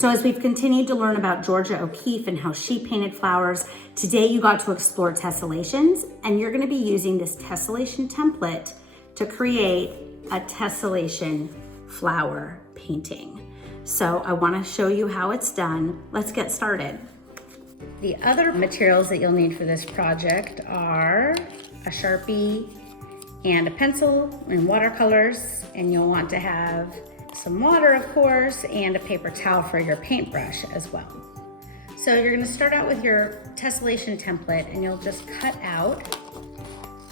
So as we've continued to learn about Georgia O'Keeffe and how she painted flowers, today you got to explore tessellations, and you're going to be using this tessellation template to create a tessellation flower painting. So I want to show you how it's done. Let's get started. The other materials that you'll need for this project are a Sharpie and a pencil and watercolors, and you'll want to have some water, of course, and a paper towel for your paintbrush as well. So you're going to start out with your tessellation template, and you'll just cut out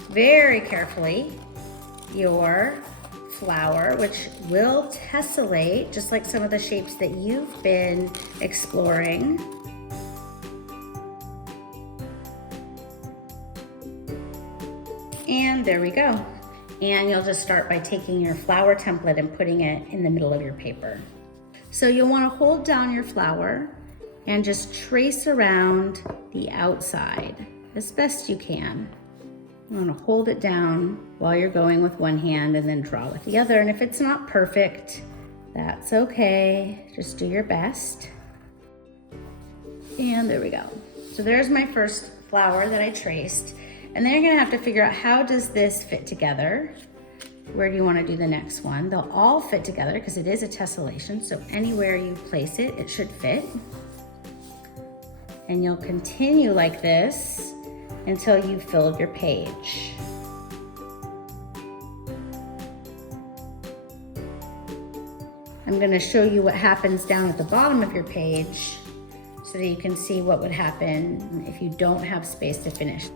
very carefully your flower, which will tessellate just like some of the shapes that you've been exploring. And there we go. And you'll just start by taking your flower template and putting it in the middle of your paper. So you'll want to hold down your flower and just trace around the outside as best you can. You want to hold it down while you're going with one hand and then draw with the other. And if it's not perfect, that's okay. Just do your best. And there we go. So there's my first flower that I traced. And then you're gonna have to figure out, how does this fit together? Where do you wanna do the next one? They'll all fit together because it is a tessellation, so anywhere you place it, it should fit. And you'll continue like this until you've filled your page. I'm gonna show you what happens down at the bottom of your page so that you can see what would happen if you don't have space to finish.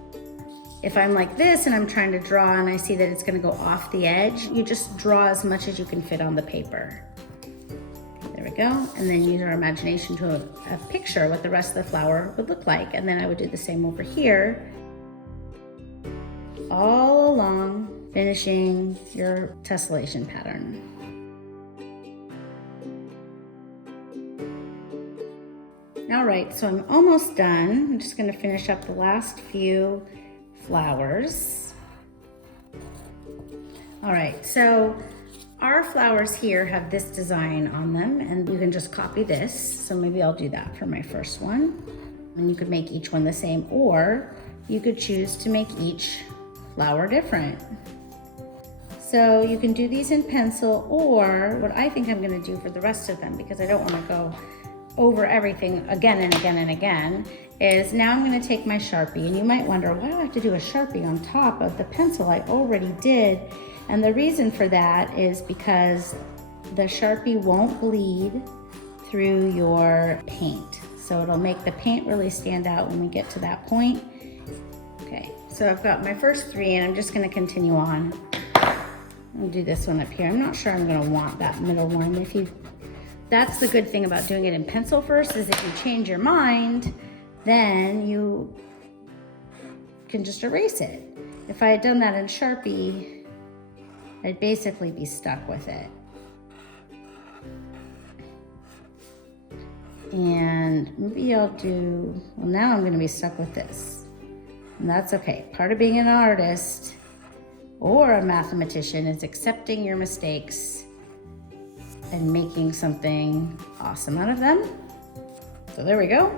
If I'm like this and I'm trying to draw and I see that it's gonna go off the edge, you just draw as much as you can fit on the paper. There we go. And then use our imagination to a picture what the rest of the flower would look like. And then I would do the same over here, all along, finishing your tessellation pattern. All right, so I'm almost done. I'm just gonna finish up the last few flowers. All right, so our flowers here have this design on them, and you can just copy this. So maybe I'll do that for my first one. And you could make each one the same, or you could choose to make each flower different. So you can do these in pencil, or what I think I'm gonna do for the rest of them, because I don't wanna go over everything again and again and again, is now I'm gonna take my Sharpie, and you might wonder, why do I have to do a Sharpie on top of the pencil I already did? And the reason for that is because the Sharpie won't bleed through your paint. So it'll make the paint really stand out when we get to that point. Okay, so I've got my first three, and I'm just gonna continue on. I'll do this one up here. I'm not sure I'm gonna want that middle one. That's the good thing about doing it in pencil first, is if you change your mind, then you can just erase it. If I had done that in Sharpie, I'd basically be stuck with it. And maybe I'll do, well, now I'm gonna be stuck with this. And that's okay. Part of being an artist or a mathematician is accepting your mistakes and making something awesome out of them. So there we go.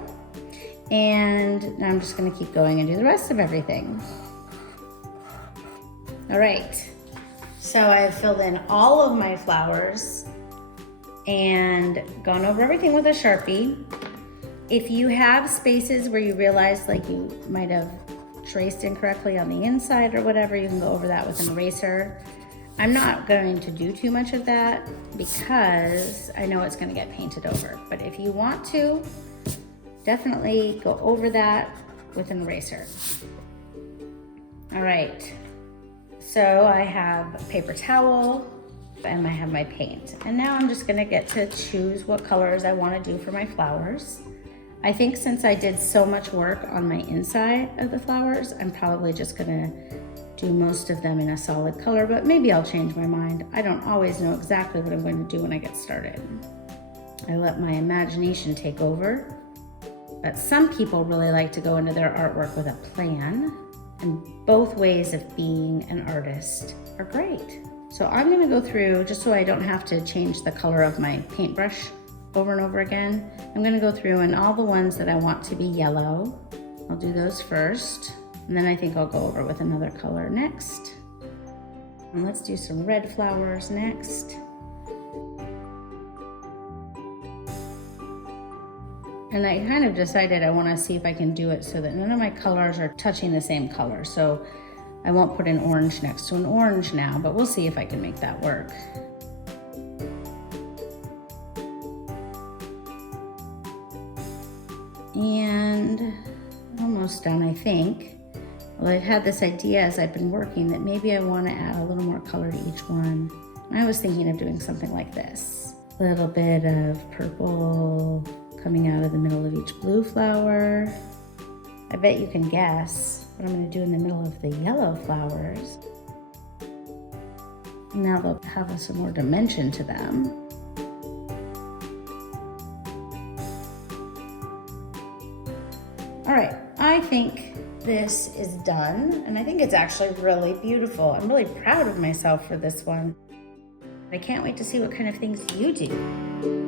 And now I'm just gonna keep going and do the rest of everything. All right, so I've filled in all of my flowers and gone over everything with a Sharpie. If you have spaces where you realize like you might have traced incorrectly on the inside or whatever, you can go over that with an eraser. I'm not going to do too much of that because I know it's gonna get painted over. But if you want to, definitely go over that with an eraser. All right, so I have a paper towel and I have my paint. And now I'm just gonna get to choose what colors I wanna do for my flowers. I think since I did so much work on my inside of the flowers, I'm probably just gonna do most of them in a solid color, but maybe I'll change my mind. I don't always know exactly what I'm going to do when I get started. I let my imagination take over. But some people really like to go into their artwork with a plan, and both ways of being an artist are great. So I'm gonna go through, just so I don't have to change the color of my paintbrush over and over again. I'm gonna go through and all the ones that I want to be yellow, I'll do those first. And then I think I'll go over with another color next. And let's do some red flowers next. And I kind of decided I want to see if I can do it so that none of my colors are touching the same color. So I won't put an orange next to an orange now, but we'll see if I can make that work. And almost done, I think. Well, I've had this idea as I've been working that maybe I want to add a little more color to each one. And I was thinking of doing something like this. A little bit of purple coming out of the middle of each blue flower. I bet you can guess what I'm going to do in the middle of the yellow flowers. Now they'll have some more dimension to them. All right, I think this is done, and I think it's actually really beautiful. I'm really proud of myself for this one. I can't wait to see what kind of things you do.